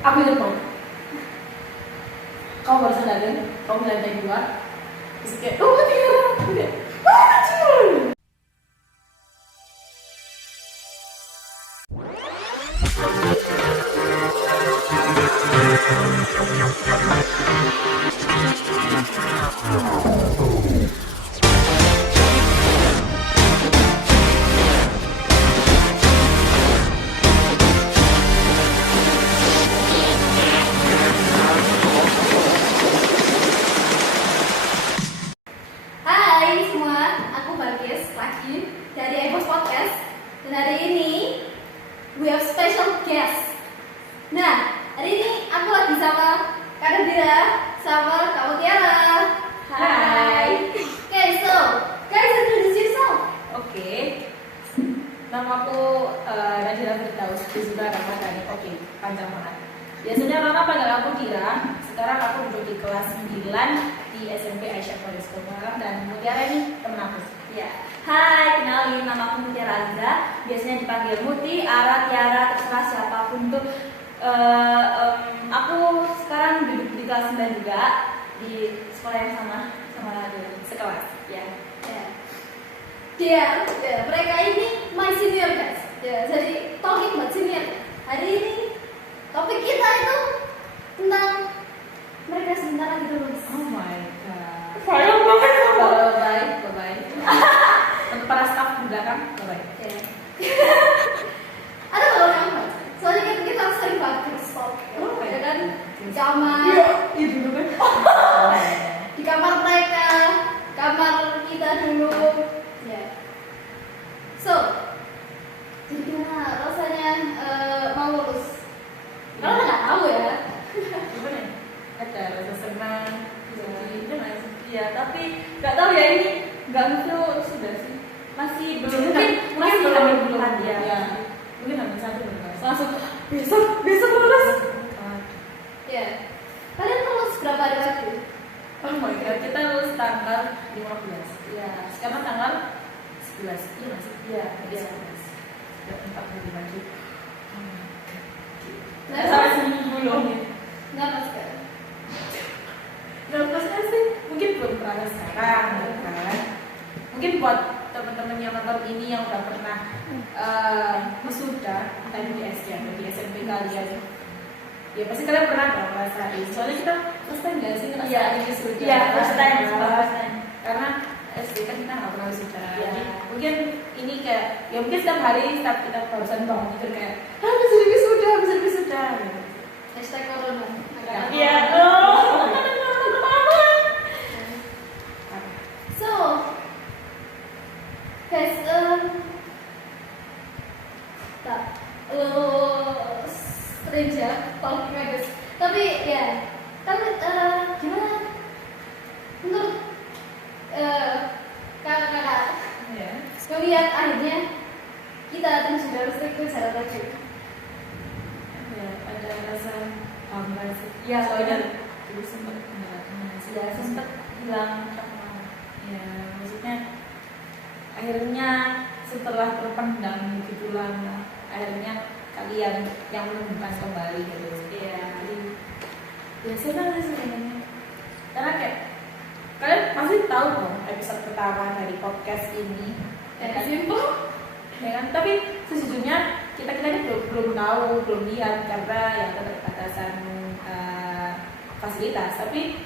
Aku ingat banget. Kau baru sadarin, kau di lantai 2. Terus kayak, oh Tiara, kayak, kecil. Hai semua, aku Bagus lagi dari Ebos Podcast. Dan hari ini we have special guest. Nah, hari ini aku lagi sama Kak Nadira, sama Kak Mutiara. Hai. Okay, so guys, introduce yourself. Oke. Nama aku Nadira Firdaus, Rizura Ramadhani. Oke, panjang banget. Biasanya orang panggil aku Dira. Sekarang aku duduk di kelas 9 di SMP Aisyah College Semarang, dan Mutiara ini temen aku. Ya, hai, kenalin nama aku Mutiara Aliza. Biasanya dipanggil Muti, Ara, Tiara, terserah siapapun tuh. Aku sekarang duduk di kelas 9 juga di sekolah yang sama dia, sekelas. Ya. Mereka ini my senior guys. Ya, jadi talking about senior. Hari ini topik kita itu tentang mereka sebentar lagi lulus. Oh my god. Sayang banget sama. Bye. Untuk para staff juga kan, bye. Ya. Ada kalau yang apa? Soalnya kita sering banget stop, ya kan? Di kamar, Iya dulu kan. di kamar mereka, kamar kita dulu. Ya. So, jadi gimana rasanya mau lulus? Kalau nggak tahu ya. Gimana ya? Ada rasa senang, sedih, dan lain sebagainya. Ya, tapi nggak tahu ya ini nggak muncul sudah sih. Masih belum mungkin belum ya. ya. Mungkin hamin satu belum. Langsung besok lulus. Ya. Kalian lulus berapa hari lagi? Oh my god, kita lulus tanggal 15. Ya, sekarang tanggal 11. Iya masih. Iya. Sudah 4 hari lagi. Nah, Sampai seminggu loh. nggak mas kan? Nervousnya sih mungkin belum pernah sekarang, kan? Mungkin buat teman-teman yang nonton ini yang udah pernah wisuda, entah di SD atau di SMP kalian, ya pasti kalian pernah dong ngerasain. Soalnya kita first time nggak sih ngerasain wisuda? Iya, first time. Karena SD kan kita nggak pernah wisuda. Iya. Jadi mungkin ini kayak, ya mungkin setiap hari setiap kita barusan bangun gitu kayak, bisa wisuda. Gitu. Hashtag corona. Iya. So, guys, strange ya, talking like this. Tapi ya, kan gimana? Menurut kakak-kakak, Ya. melihat akhirnya kita sudah harus ke jalan lagi. Ya, ada rasa bangga sih. Iya, Soalnya dulu sempat mengalami Sudah sempat hilang sama. ya, maksudnya akhirnya setelah terpendam begitu lama, akhirnya kalian yang menemukan kembali gitu. Iya. Jadi ya senang sih sebenarnya. Karena kayak kalian pasti tahu dong episode pertama dari podcast ini. Ya kan? Simple. Ya kan? Tapi sejujurnya kita ini belum tahu, belum lihat karena yang keterbatasan fasilitas. Tapi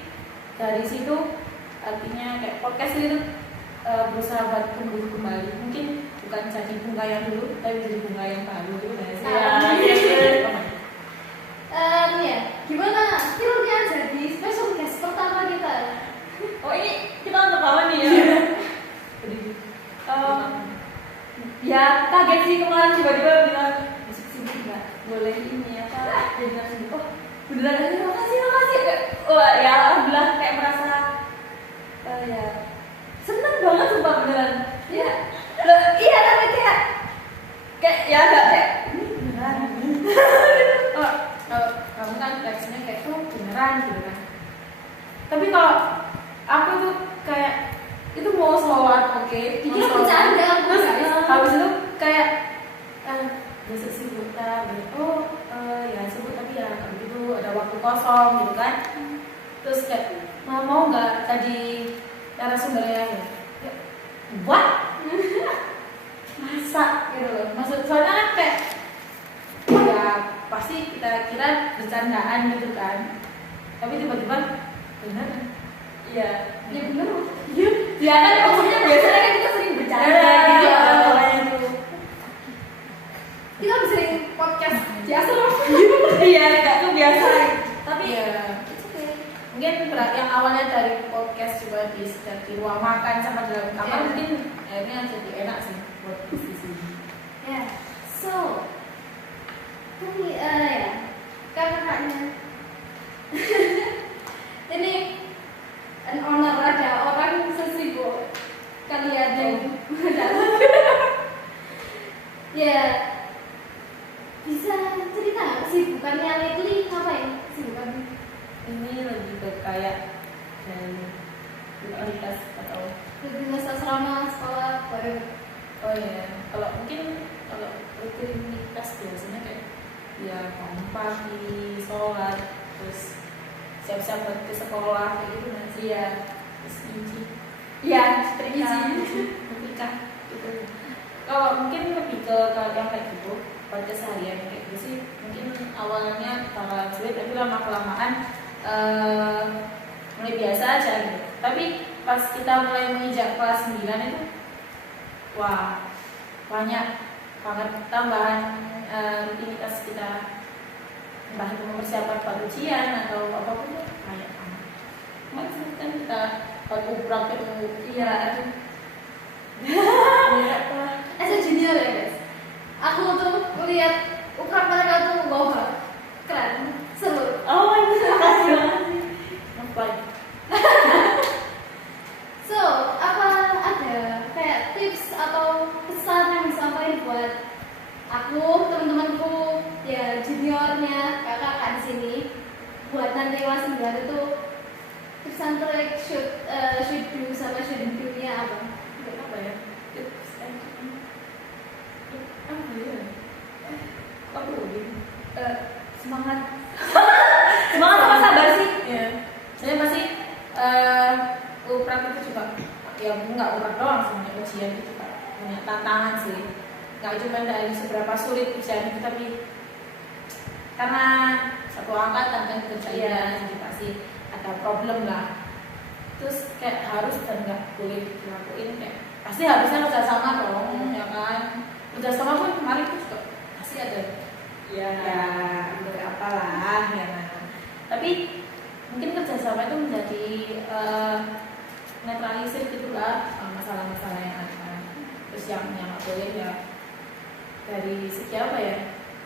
dari situ artinya kayak podcast itu berusaha buat tumbuh kembali. Mungkin bukan jadi bunga yang dulu, tapi jadi bunga yang baru gitu kan sih. Ya, gimana feelnya jadi special guest pertama kita? Oh, ini kita untuk kawan nih ya. Ya kaget sih kemarin tiba-tiba bilang besok sini nggak boleh ini apa jadi langsung oh beneran aja makasih wah ya alhamdulillah kayak merasa ya seneng banget sumpah beneran ya iya tapi kayak ya agak kayak ini beneran Oh, kalau kamu kan reaksinya kayak beneran gitu kan. Tapi kalau aku tuh kayak itu mau sholat, oke, Dikira bercanda, terus guys. habis itu kayak besok sih buta, ya sebut tapi ya nggak begitu kosong gitu kan. Terus kayak mau nggak tadi narasumbernya ya? What? Masa gitu loh. Maksud soalnya kan kayak ya pasti kita kira bercandaan gitu kan. Tapi tiba-tiba bener. Iya. Ya bener. Ya kan maksudnya biasanya kan kita sering bercanda gitu. Kita lebih sering podcast biasa loh. Iya, nggak kebiasaan. Tapi ya mungkin yang awalnya dari podcast coba di ruang makan sama dalam kamar mungkin akhirnya jadi enak sih buat di sini. Ya, so kami ya kakaknya ini an honor ada orang sesibuk kalian yang ya bisa cerita nggak kesibukannya lately ngapain kesibukan Ini lebih ke kayak dari rutinitas atau rutinitas asrama sekolah baru oh ya kalau rutinitas biasanya kayak ya bangun pagi sholat terus siap-siap buat ke sekolah kayak gitu nanti ya terus nyuci iya, setrika berpikir gitu. Kalau mungkin lebih ke yang kayak gitu pada keseharian kayak gitu sih mungkin awalnya bakalan sulit tapi lama kelamaan mulai biasa aja gitu. Tapi pas kita mulai menginjak kelas 9 itu wah banyak banget tambahan rutinitas kita, entah itu mempersiapkan buat ujian atau apapun tuh banyak banget. Kemarin kan kita buat ubrak itu iya. as a junior ya guys aku tuh melihat ukran mereka tuh wow keren seru Oh, makasih banget sih. ngapain? so apa ada kayak tips atau pesan yang disampaikan buat aku teman-temanku ya juniornya kakak di sini buat nanti kelas 9 itu tips and trick should do sama shouldn't do nya apa Apa ya? Tips and apa ya? Apa ini? Semangat. Semangat sama sabar sih. Ya, saya pasti uprak itu juga ya nggak uprak doang semuanya ujian itu juga banyak tantangan sih. Nggak cuma dari seberapa sulit ujian itu tapi karena satu angkatan kan kerjanya jadi pasti ada problem lah. Terus kayak harus dan nggak boleh dilakuin kayak pasti harusnya kerjasama dong ya kan. Kerjasama pun kemarin tuh juga pasti ada ya beberapa lah ya kan. Tapi mungkin kerjasama itu menjadi netralisir gitulah masalah-masalah yang ada. Terus yang nggak boleh ya dari segi apa ya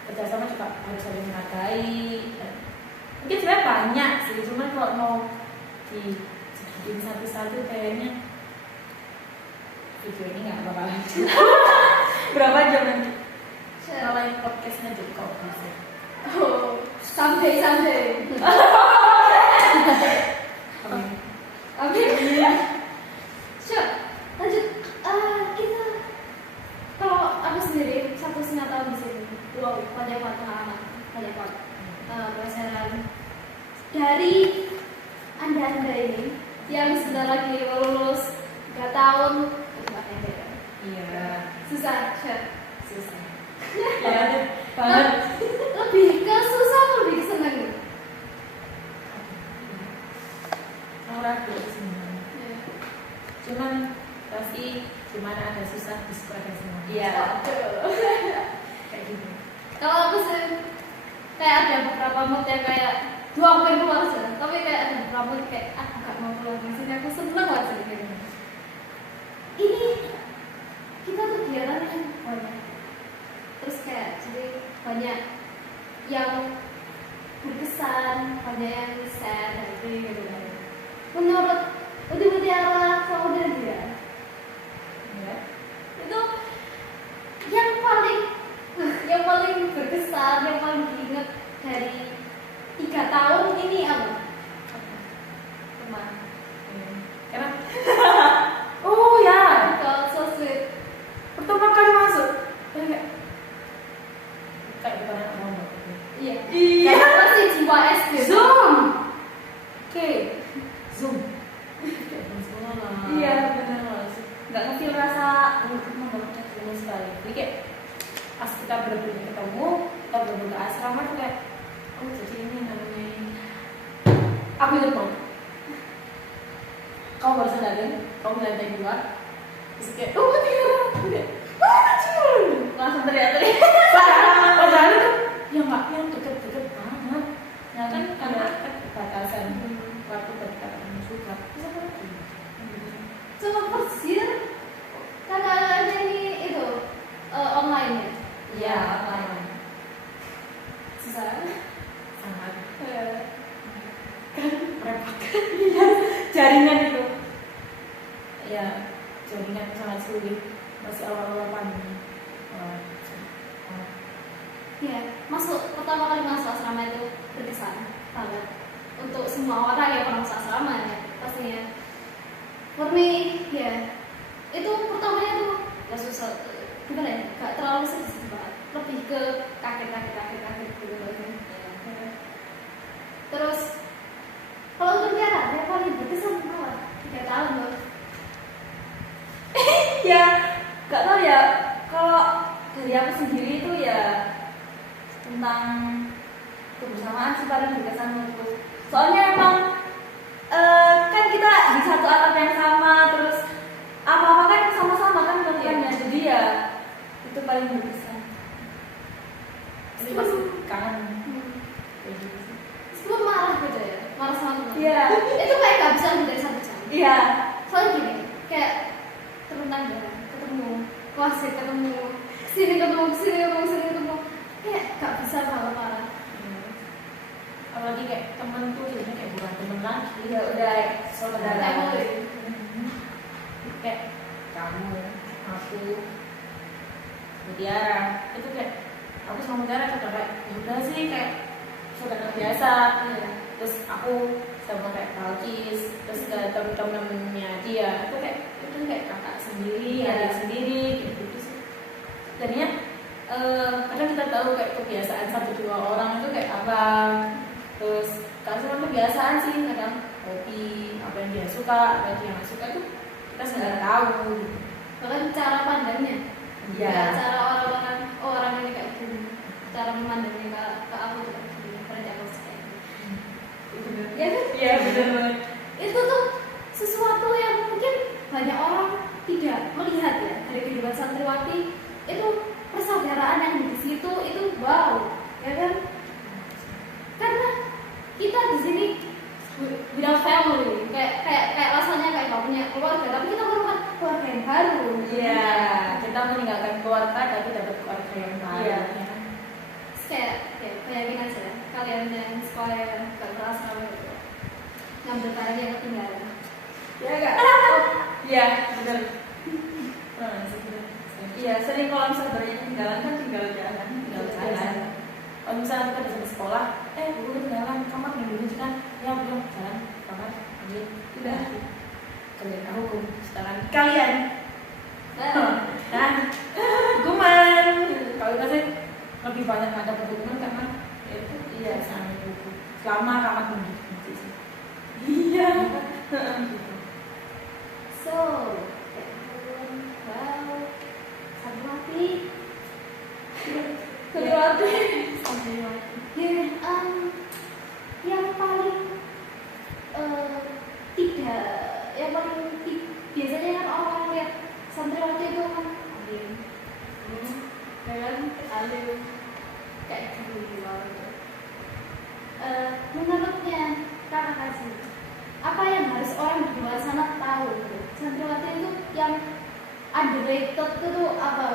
kerjasama juga harus saling menghargai. Mungkin sebenarnya banyak sih, cuman kalau mau dijadiin satu-satu kayaknya video ini nggak bakalan Berapa jam nanti? kalau yang podcastnya jadi kok bisa. oh someday Oke. Sure. Lanjut. Kita kalau aku sendiri 1,5 tahun di sini. Wow, banyak banget pengalaman, banyak banget pelajaran dari anda ini yang sebentar lagi lulus 3 tahun. Iya, Susah, sure. susah. Ya, banget. Lebih ke susah atau lebih ke seneng? Ragu sebenarnya. Cuman pasti gimana ada susah di sekolah semua. Iya. Kayak gitu. Kalau aku sih kayak ada beberapa mood yang kayak dua aku pengen keluar aja, tapi kayak ada beberapa mood kayak aku gak mau keluar di sini, aku seneng banget sih kayak gini. Ini kita tuh kegiatan kan banyak, terus kayak jadi banyak yang berkesan, banyak yang sad dan gitu kan. Menurut Mutiara Founder dia, Ya. itu yang paling berkesan, yang paling diingat dari 3 tahun ini apa? Teman. Karena oh ya, Felt so sweet. pertama kali masuk kayak bukan anak ngomong. Iya. Iya. Karena masih jiwa SD. So Jadi kayak pas kita benar-benar ketemu, kita benar-benar ke asrama tuh kayak oh jadi ini namanya aku inget banget. Kamu baru sadarin, kamu di lantai 2 terus kayak oh tiga langsung teriak-teriak padahal itu yang deket-deket banget ya kan karena batasan waktu batasan juga bisa pergi Cuma persir karena ada ini itu online ya. iya online Susah. sangat Kan repot jaringan itu. ya jaringan sangat sulit masih awal-awal pandemi. Ya, pertama kali masuk asrama itu berkesan banget untuk semua orang yang pernah masuk asrama ya pastinya. For me, ya itu pertamanya tuh gak susah, gimana ya, gak terlalu sedih banget, lebih ke kaget gitu loh. Terus kalau untuk Tiara, yang paling berkesan apa? 3 tahun loh. Ya nggak tahu ya, kalau dari aku sendiri itu ya tentang kebersamaan sih paling berkesan menurutku. Soalnya emang kan kita di satu atap yang sama, terus apa-apa kan sama-sama kan melakukannya, jadi ya itu paling berkesan. Ini masih kangen Hmm. kayak gitu sih. Meskipun marah gitu ya, marah sama teman. Iya. Itu kayak gak bisa lebih dari 1 jam. Iya. Soalnya gini, kayak temenan jalan, ketemu, klasik ketemu, sini ketemu, kayak gak bisa kalau marah. Apalagi kayak temen tuh jadinya kayak bukan temen lagi Iya udah saudara Family. kayak kamu aku Mutiara itu kayak aku sama Mutiara udah kayak ya udah sih kayak saudara biasa. Iya. Terus aku sama kayak Balkis terus ke temen-temennya dia itu kayak kakak sendiri Iya. adik sendiri gitu sih. Jadinya kadang kita tahu kayak kebiasaan 1-2 orang itu kayak apa. Terus kalau cuma kebiasaan sih kadang hobi apa yang dia suka apa yang dia nggak suka itu kita sebenarnya tahu gitu. Bahkan cara pandangnya, Iya. kayak cara orang ini kayak gini, cara memandangnya ke aku tuh kayak gini, kerja aku kayak gini. Ya kan? Iya benar banget. Itu tuh sesuatu yang mungkin banyak orang tidak melihat ya dari kehidupan santriwati. Itu persaudaraan yang di situ itu wow, ya kan? Karena kita di sini without family, kayak rasanya kayak gak punya keluarga, tapi kita menemukan keluarga yang baru. Iya, kita meninggalkan keluarga tapi dapat keluarga yang baru. Iya. Ya. Terus kayak bayangin aja kalian yang sekolah yang gak keras sama itu ngambil barang yang ketinggalan. Iya enggak? Iya benar. Iya sering kalau misalnya barangnya ketinggalan kan tinggal jalan. Tinggal jalan. Kalau misalnya kita udah sampai sekolah, guru ketinggalan kamar minggu ini kan, ya belum jalan kamar ambil Udah. kalian aku sekarang Kalian. nah hukuman kalau kita sih lebih banyak ada hukuman karena ya itu iya sama buku selama kamar minggu sih. Iya. Gitu. So, wow, santriwati. Santriwati. Ya, yang paling biasanya kan orang lihat santriwati itu kan alim, alim, kayak gitu. Menurutnya kakak kasih apa yang harus orang di luar sana tahu gitu? Santriwati itu yang underrated itu apa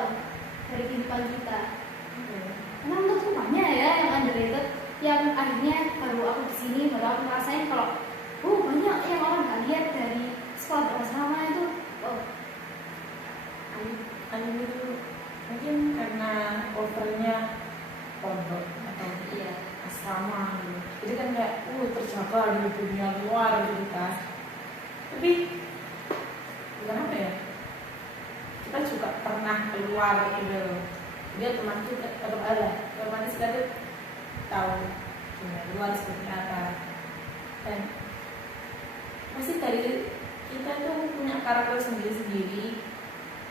dari kehidupan kita? Karena menurutku banyak ya yang underrated, yang akhirnya baru aku di sini baru aku ngerasain kalau banyak yang orang nggak lihat dari sekolah berasrama itu. Alim itu mungkin karena covernya pondok atau asrama gitu. Jadi kan kayak terjaga di dunia luar gitu kan. Tapi bukan apa ya? Kita juga pernah keluar gitu. Dia teman juga atau teman kita tuh tahu dunia luar seperti apa. Dan pasti dari kita tuh punya karakter sendiri-sendiri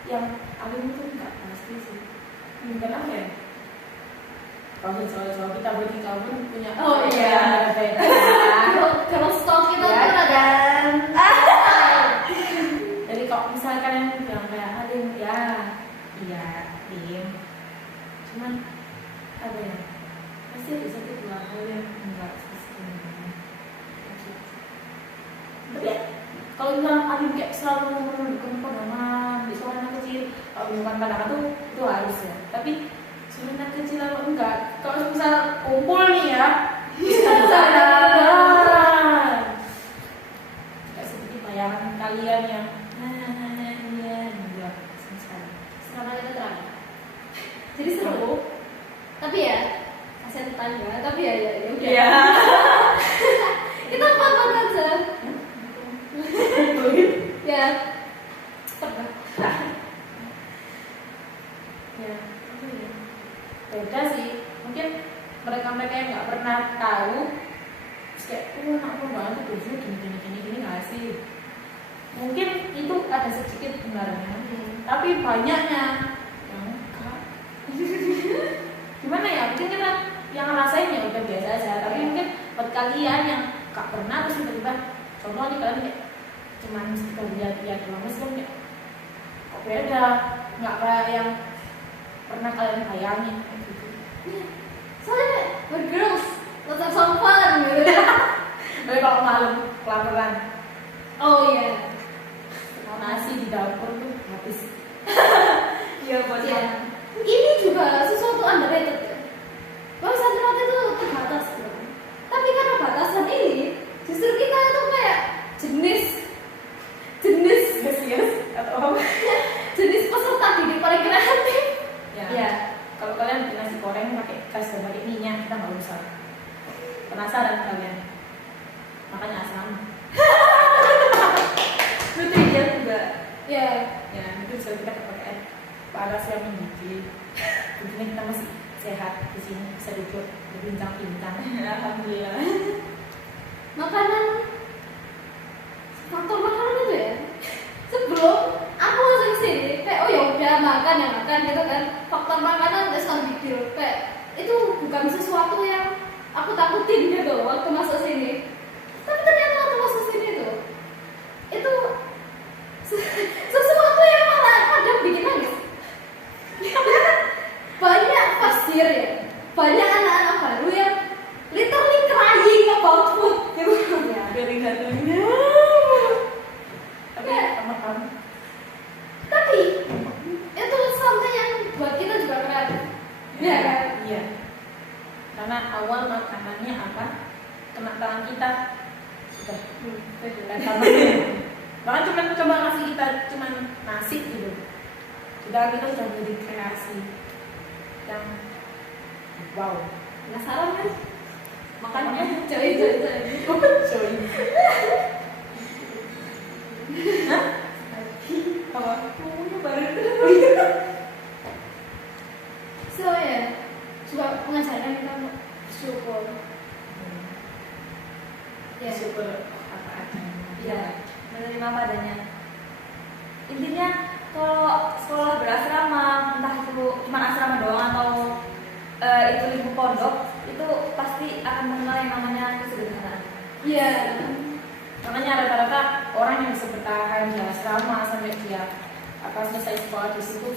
yang Alim itu nggak pasti sih. bukan apa ya? Kalau cowok kita bertiga pun punya. Oh, iya. beda. Kalau stok kita Ya, tuh ada. Jadi kalau misalkan yang bilang kayak Alim ya, iya, Dim. Cuman apa ya? Pasti ada satu dua hal yang enggak sesuai. Tapi ya, kalau bilang Alim kayak selalu menundukkan pengalaman di soal anak kecil, kalau menundukkan pandangan tuh itu harus ya. Tapi soal anak kecil kalau enggak, kalau misal kumpul nih ya, bisa kayak seperti bayangan kalian yang iya enggak sama Sama kita terang. Jadi seru. Tapi ya, kasihan tetangga. Tapi ya udah. Iya. Kita empat aja. Ya. Pernah. Ya, apa ya? Beda sih. Mungkin mereka yang nggak pernah tahu, terus kayak, anak banget tuh gini nggak sih? Mungkin itu ada sedikit benarnya, tapi banyaknya yang enggak. Gimana ya? Mungkin kita yang ngerasain ya udah biasa aja, tapi mungkin buat kalian yang nggak pernah terus tiba-tiba, contoh nih kalian kayak cuman sekitar lihat doang, terus kan kayak kok beda, nggak kayak yang pernah kalian bayangin kayak gitu. Soalnya we're girls, let's have some fun gitu. Tapi kalau malam kelaparan, Oh iya. nasi di dapur tuh habis. Iya buat Iya. Ini juga sesuatu underrated ya. Bahwa santriwati itu terbatas bro. Tapi karena batasan ini, justru kita itu kayak jenis Yes atau jenis peserta didik paling kreatif. ya. Ya. Kalau kalian bikin nasi goreng pakai gas dan pakai minyak, kita nggak usah. Penasaran kalian? Makanya asam. Nutrisian juga. Ya. Ya, itu bisa kita pakai air panas yang mendidih. Begini kita masih sehat di sini, bisa duduk berbincang-bincang. Alhamdulillah. Makanan, faktor makanan itu ya. Sebelum aku masuk ke sini, kayak oh ya udah makan ya makan gitu kan. Faktor makanan udah sangat big deal. Kayak itu bukan sesuatu yang aku takutin gitu waktu masuk sini. Tapi ternyata waktu masuk sini tuh itu sesuatu yang malah kadang bikin nangis. Banyak pasir ya, banyak anak-anak baru yang literally crying about food gitu. Ya, piring satunya. Tapi sama kamu. Tapi itu something yang buat kita juga keren. Iya kan? Iya. Karena awal makanannya apa? Kena tangan kita sudah dan tangannya. Bahkan cuma coba ngasih kita cuman nasi gitu. Sudah kita sudah beri kreasi yang wow. Penasaran kan? Makanya Coy. coy. Hah? Apa? Ngomongnya bareng. So ya, coba mengajarkan kita untuk bersyukur. Ya. Syukur apa adanya. Iya, menerima padanya. Intinya kalau sekolah berasrama, entah itu cuma asrama doang atau itu lingkup pondok, itu pasti akan mengenal yang namanya kesederhanaan. Iya. Makanya rata-rata orang yang bisa bertahan di asrama sampai dia selesai sekolah di situ,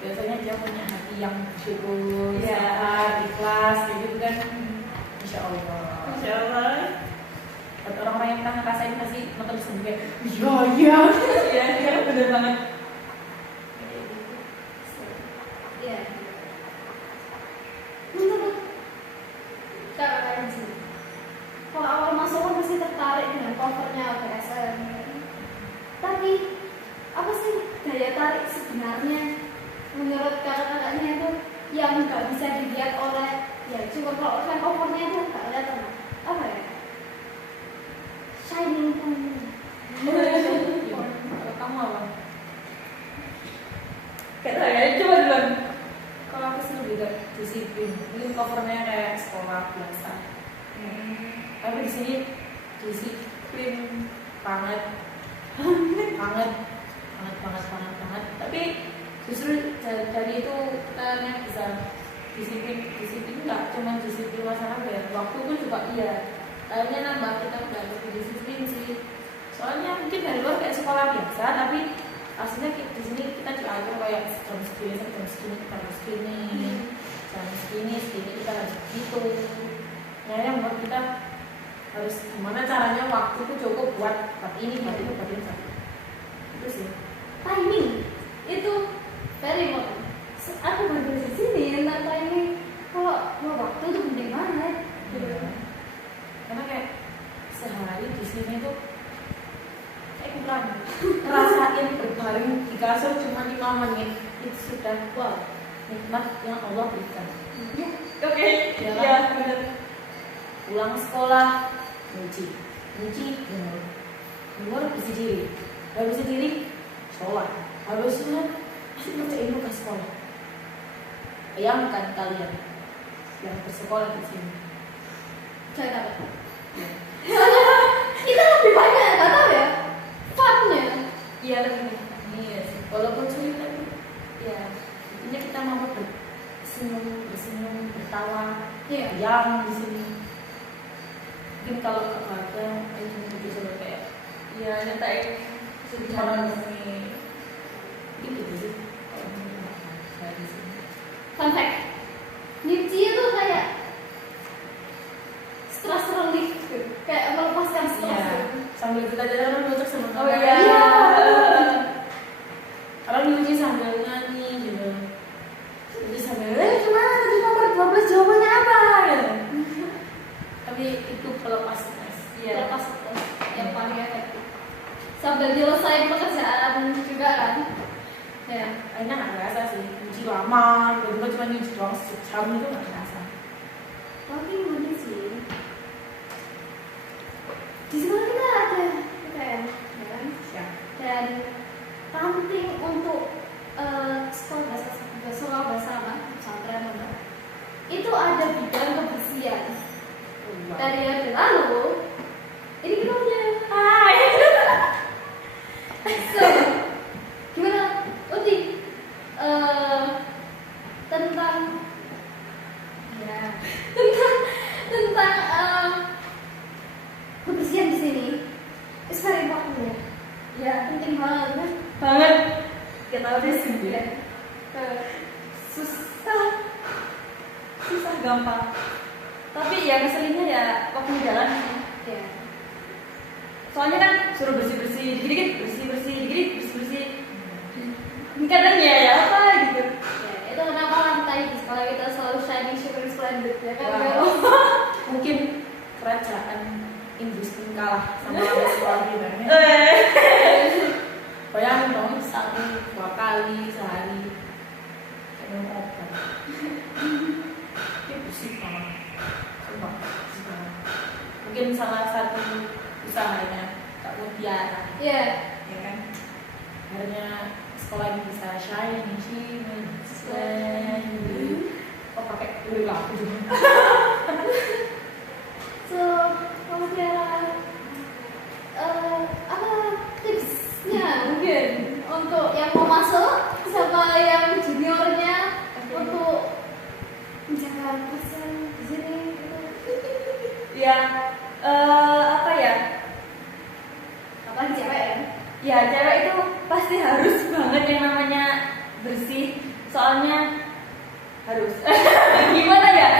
biasanya dia punya hati yang bersyukur, Iya. sehat, ikhlas, kayak gitu kan. Insya Allah. Insya Allah. Buat orang-orang yang pernah ngerasain pasti nonton sendiri kayak, iya. Iya, bener banget. Iya. Menurut kakak di sini, kalau awal masuk kan pasti tertarik dengan covernya BSN. Tapi apa sih daya tarik sebenarnya menurut kakak-kakaknya itu yang nggak bisa dilihat oleh ya cuma kalau kan covernya itu nggak kelihatan apa ya shining point. Kalau kamu apa? Kayak saya coba duluan. Kalau aku sih lebih ke disiplin. Ini covernya kayak sekolah biasa. Tapi di sini disiplin banget. Tapi Justru dari itu kita bisa disiplin nggak cuma disiplin masalah ya, waktu pun juga iya. Kayaknya nambah kita nggak lebih disiplin sih. Soalnya mungkin dari luar kayak sekolah biasa, tapi aslinya di sini kita diatur kayak jam segini kita harus gini, jam segini kita harus gitu. Ya yang buat kita harus gimana caranya waktu itu cukup buat ini. Itu sih. Timing itu very important. Aku baru di sini tentang timing. Kalau mau waktu itu penting banget. Karena kayak sehari di sini tuh kayak kurang ngerasain berbaring di kasur cuma 5 menit itu sudah wow, nikmat yang Allah berikan. Oke. Ya, Ya, benar. pulang sekolah nyuci dengar bersih diri, habis diri sholat, habis sholat masih ngerjain tugas sekolah. Bayangkan kalian yang bersekolah di sini. Saya dapat. Kita lebih banyak, nggak tahu ya. Funnya. Iya lebih iya sih. Walaupun sulit tapi ya intinya kita mau bersenyum, bertawa, Iya. yang di sini. Mungkin kalau keluarga itu bisa kayak Ya, nyatain orang sedih. ini gitu sih. Kalau kayak di sini. Fun fact. Nyuci itu kayak stress relief gitu. Kayak melepaskan stres. Iya. Gitu. Sambil kita jalan ngocok sama Oh teman. iya. Iya. Kalau nyuci sambil nyanyi gitu. Nyuci sambil kemana tadi nomor 12 jawabannya apa? Gitu. Tapi itu pelepas stres. Iya. Lepas stres yang paling efektif. Sambil nyelesain pekerjaan juga kan. Ya. Akhirnya nggak kerasa sih, nyuci lama, tiba-tiba cuma nyuci doang sejam itu nggak kerasa. Tapi gimana sih? Di sekolah kita ada PTN, ya kan? Ya. Dan penting untuk sekolah bersama pesantren itu ada bidang kebersihan. Dari yang lalu ini kita punya. So, gimana, Uti? Tentang Ya. tentang kebersihan di sini. It's very important ya. Ya, penting banget kan? Banget. Kita tahu deh sih. Ya. Susah gampang. Tapi ya keselinnya ya waktu jalan. Ya. Soalnya kan suruh bersih-bersih, dikit-dikit bersih-bersih, dikit-dikit bersih-bersih. Ini kadang ya apa gitu. Ya, itu kenapa lantai di sekolah kita selalu shining, shimmering, splendid ya kan? Wow. Mungkin kerajaan Inggris pun kalah sama sekolah kita. Bayangin dong, 1-2 kali sehari minum obat. Ini bersih banget. Sumpah, bersih banget. Mungkin salah satu usahanya Kak Mutiara, Iya. ya kan? Akhirnya sekolah ini bisa shine, splendid. Oh pakai udah laku juga. So, kamu kira apa tipsnya mungkin untuk yang mau masuk sama yang juniornya untuk menjaga kebersihan di sini? Ya apa ya? Apalagi cewek ya? Ya cewek itu pasti harus banget yang namanya bersih. Soalnya harus. Gimana ya?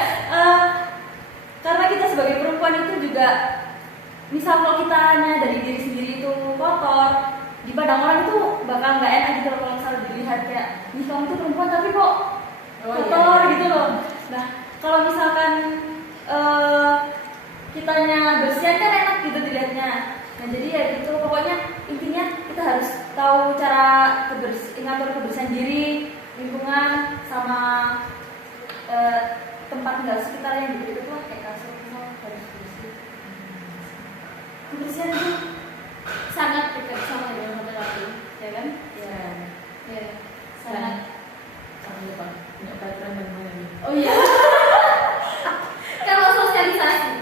Karena kita sebagai perempuan itu juga, misal kalau kitanya dari diri sendiri itu kotor, dipandang orang itu bakal nggak enak gitu loh kalau misalnya dilihat kayak, nih kamu tuh perempuan tapi kok kotor gitu loh. Nah kalau misalkan kitanya bersihan kan enak gitu dilihatnya. Nah jadi ya gitu, pokoknya intinya kita harus tahu cara ngatur kebersihan diri, lingkungan, sama tempat tinggal sekitar yang gitu tuh kayak kasur semua harus bersih. Kebersihan itu sangat dekat sama dengan terapi, ya kan? Ya, Ya, sangat. jangan lupa punya peraturan dan mana. Oh iya. Kalau sosialisasi.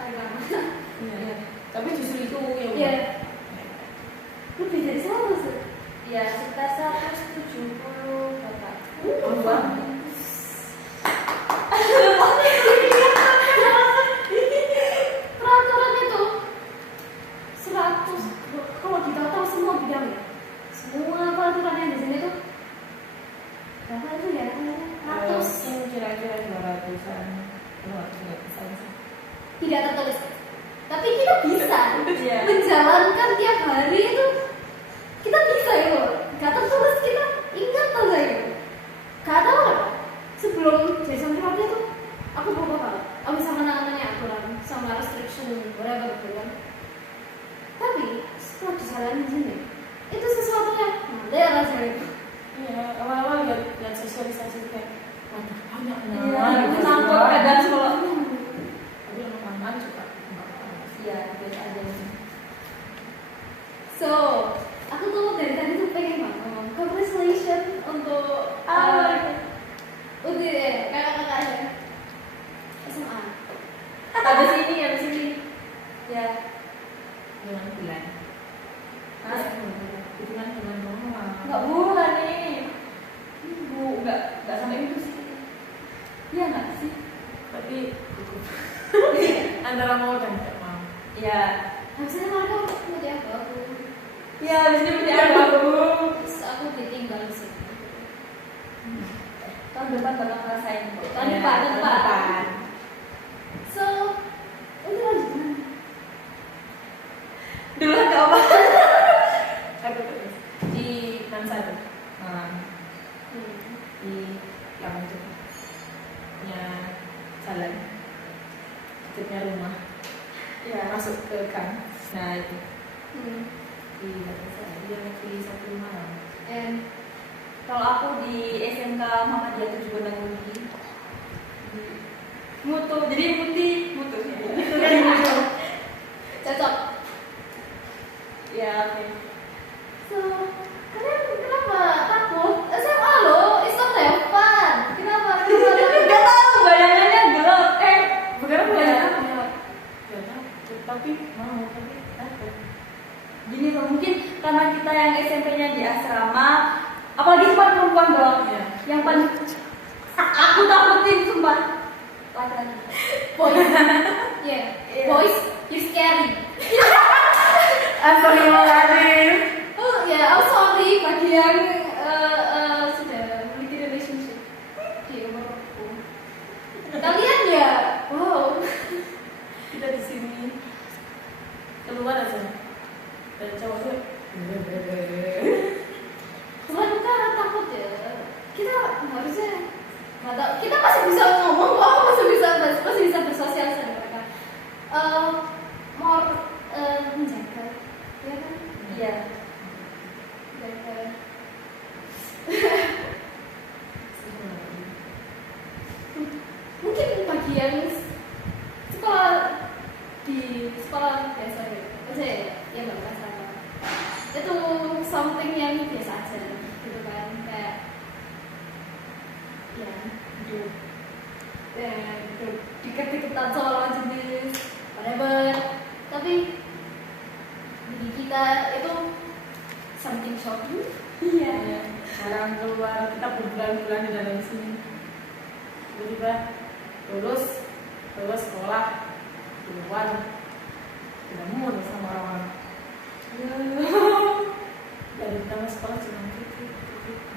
Bagaimana? Iya. Tapi justru itu yang Iya. Lebih dari sama Ya sekitar 170 kakak. Peraturan itu 100 kalau di total semua bidang ya. Semua peraturan yang di sini tuh berapa itu ya? 100 Mungkin kira-kira 200-an. tidak tertulis. Tapi kita bisa Iya. menjalankan tiap hari itu kita bisa ya. Gak tertulis kita ingat aja ya. Gak tahu apa. Sebelum jadi santri itu aku berapa kali aku bisa menangani aturan sama restriction whatever gitu kan. Tapi setelah dijalani di sini itu sesuatu yang ngalir aja itu. Iya, awal-awal lihat sosialisasi kayak waduh banyak Iya, gitu. takut kadang kalau Tapi lama-lama juga nggak apa-apa. ya biasa aja. So, aku tuh dari tadi tuh pengen banget ngomong congratulations untuk untuk kakak-kakaknya SMA. Habis ini ya Bulan-bulan. Hah? Bulan-bulan doang. nggak bulan nih nggak sampai itu sih. Iya nggak sih? Tapi cukup. Antara mau dan tidak mau. Ya Harusnya mereka mau diapa aku, ya habis ini punya aku. terus aku ditinggal di sini. Tahun depan bakal ngerasain kok. Tahun Ya, depan. So, ini lanjut mana? Dulu nggak apa. Aku terus di 61 Malang di Lampung itu punya jalan dekatnya rumah. Ya masuk ke gang. Nah itu di dia negeri 1 Malang. And Kalau aku di SMK Muhammadiyah 7 Gunung di Mutu, jadi Mutu dari Mutu. cocok. Ya oke. So, kalian kenapa takut? SMA loh, it's not have fun. Kenapa? Nggak tahu bayangannya gelap. Bukan Ya. ya, tapi mau tapi takut. Gini loh, mungkin karena kita yang SMP-nya di asrama, apalagi cuma perempuan doang. Iya. Yang paling aku takutin sumpah laki-laki. Boys, yeah, Iya. boys, you scary. Astagfirullahaladzim. Oh ya, I'm sorry bagi yang sudah memiliki relationship di umurku. Kalian ya, wow. Kita di sini keluar aja dan cowok tuh Cuman kan takut ya. Kita harusnya nggak tahu. Kita masih bisa ngomong kok, masih bisa bersosialisasi dengan mereka. More menjaga, ya kan? Iya. Menjaga. Mungkin bagian sekolah di sekolah biasa ya, maksudnya ya nggak masalah. Itu something yang biasa aja gitu kan, kayak ya hidup deket-deketan sama lawan jenis whatever, tapi bagi kita itu something shocking. Iya. sekarang keluar kita berbulan-bulan di dalam sini tiba-tiba lulus sekolah keluar ketemu sama orang-orang dari pertama sekolah cuma gitu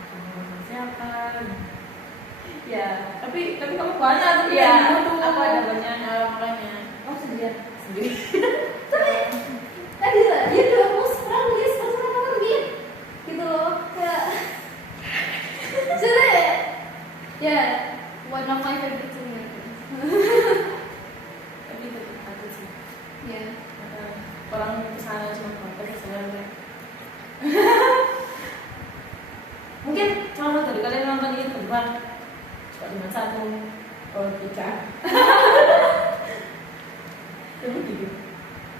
sama siapa Ya. tapi kamu banyak Iya, tuh aku ada banyak makanya Oh sendirian. sendiri Tadi lah, dia udah most friendly person I've ever met. Gitu loh, kayak jadi ya one of my favorite thing. tapi tetap takut sih Ya, orang kesana cuma kontak sebenarnya mungkin kalau dari kalian nonton ini terbang cuma 1 or 3 itu gitu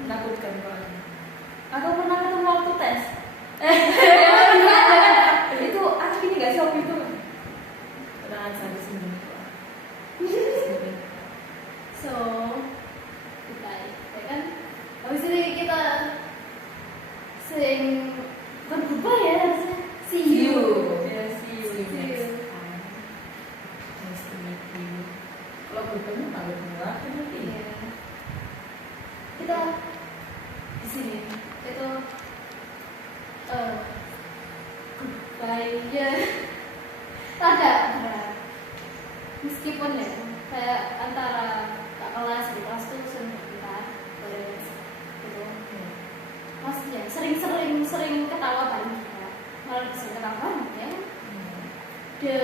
menakutkan kalau Aku pernah ketemu waktu tes. Itu aku ini gak sih waktu itu? tenang aja di sini so kita ya kan. Habis ini kita sering berubah ya harusnya. rutenya malu enggak nanti. Iya. Kita di sini itu goodbye ya rada berat. Meskipun ya kayak antara kak kelas di kelas tuh sering kita beres gitu. Maksudnya sering ketawa bareng kita, malah bisa ketawa bareng ya. The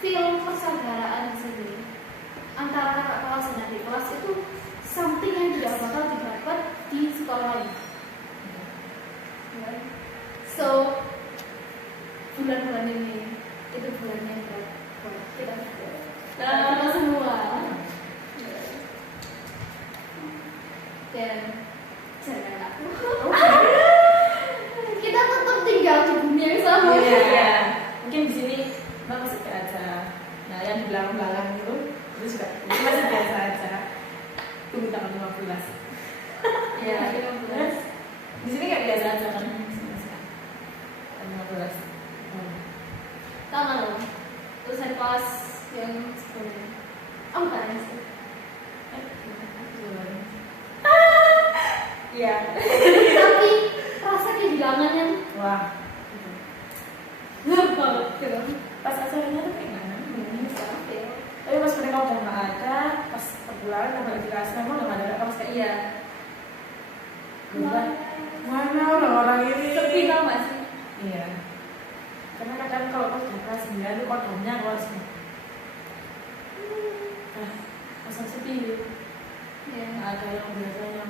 feel persaudaraan di sini antara kakak kelas dan adik kelas itu something yang tidak bakal didapat di sekolah lain. So bulan-bulan ini itu bulannya berat buat kita semua. Dan jangan aku. Kita tetap tinggal di bumi yang sama. Iya. Mungkin di sini Mbak masih biasa. Nah, yang di belakang itu juga masih biasa aja. Tunggu tanggal 15. Iya, 15. Di sini kayak biasa aja kan. Tanggal 15. Tahu nggak lo? Tulisan kelas yang 10. Oh bukan yang 10. Iya. Tapi rasa kehilangannya Wah. banget gitu. Pas acaranya tuh kayak mana? Tapi pas mereka udah nggak ada, pas perbulan sampai di kelas memang udah nggak ada. Pas kayak iya. Mana orang-orang ini? Sepi tau gak sih? Iya. Karena kadang kalau pas di kelas 9 tuh kodamnya keluar semua. Nah, pasang sepi. Iya. Nggak ada yang biasanya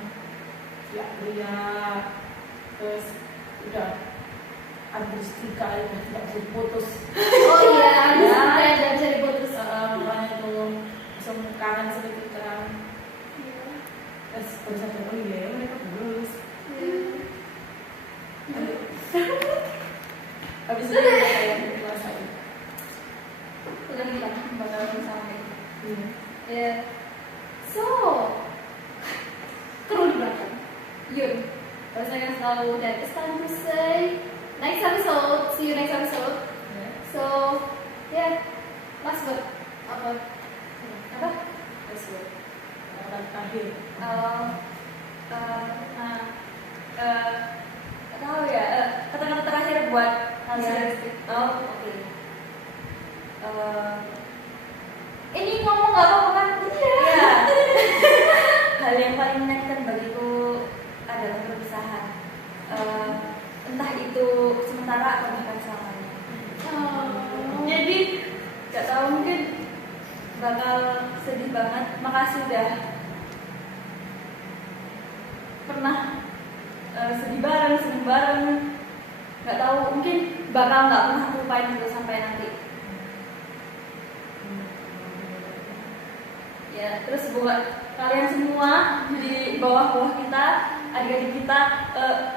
teriak-teriak. Terus udah agustika ya tidak bisa diputus. Oh iya, Ya. ada bisa diputus. Makanya tuh langsung kangen seketika. Terus baru sadar, oh iya mereka lulus. Habis itu saya dikuasai. Udah kita bakal sampai. Iya. Ya. So, perlu di belakang. Yuk, terus saya kasih tahu that it's time to say next episode. See you next episode. Ya. So, yeah, last word apa? Apa? Terus terakhir. Tahu ya, kata-kata terakhir buat kalian. Oh, oke. Ini ngomong nggak apa-apa kan? Iya. Hal yang paling menyenangkan bagiku adalah perpisahan. Entah itu sementara atau bahkan selamanya. Jadi nggak tahu, mungkin bakal sedih banget. Makasih udah pernah sedih bareng, seneng bareng. Nggak tahu, mungkin bakal nggak pernah lupain itu sampai nanti. Ya, terus buat kalian semua di bawah-bawah kita, adik-adik kita,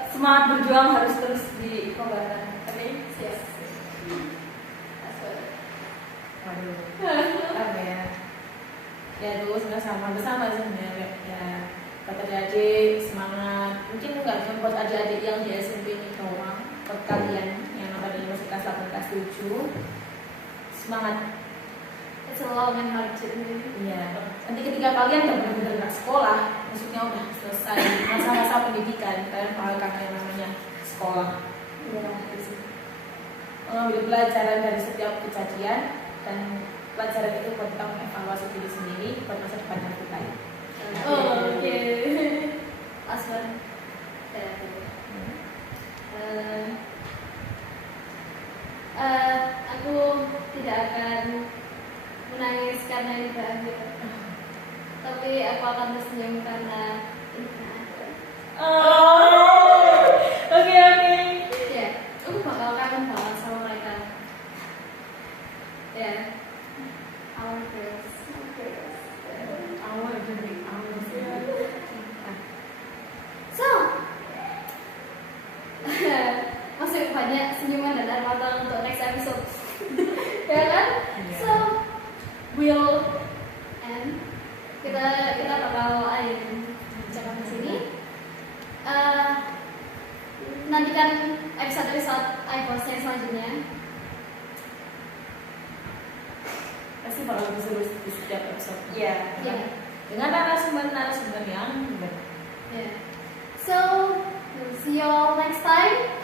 semangat berjuang harus terus dikobarkan. Oke, siap. Waduh. Apa ya? Ya dulu sama bersama sebenarnya ya. Kata adik semangat. Mungkin bukan cuma buat adik-adik yang di SMP ini doang, buat kalian yang ada di kelas 8 kelas 7. Semangat. It's a long and hard journey. Iya. Nanti ketika kalian udah benar-benar nggak sekolah, maksudnya udah selesai masa-masa pendidikan, kalian mengalami yang namanya sekolah. Iya. Mengambil pelajaran dari setiap kejadian dan pelajaran itu buat kita mengevaluasi diri sendiri buat masa depan yang lebih baik. Oh, oke. Last one. Aku tidak akan menangis karena ini berakhir, tapi aku akan tersenyum karena ini berakhir. Oke. Ya, aku bakal kangen banget sama mereka. Ya, our girls. Awal dari awal sih. So, masih banyak senyuman dan air mata untuk next episode. Ya kan? So, we'll end. Kita bakal akhir bicara di sini. Nantikan episode iPhone selanjutnya. pasti bakal lebih seru di setiap episode. Iya. Dengan narasumber yang berbeda. Yeah. So, we'll see you all next time.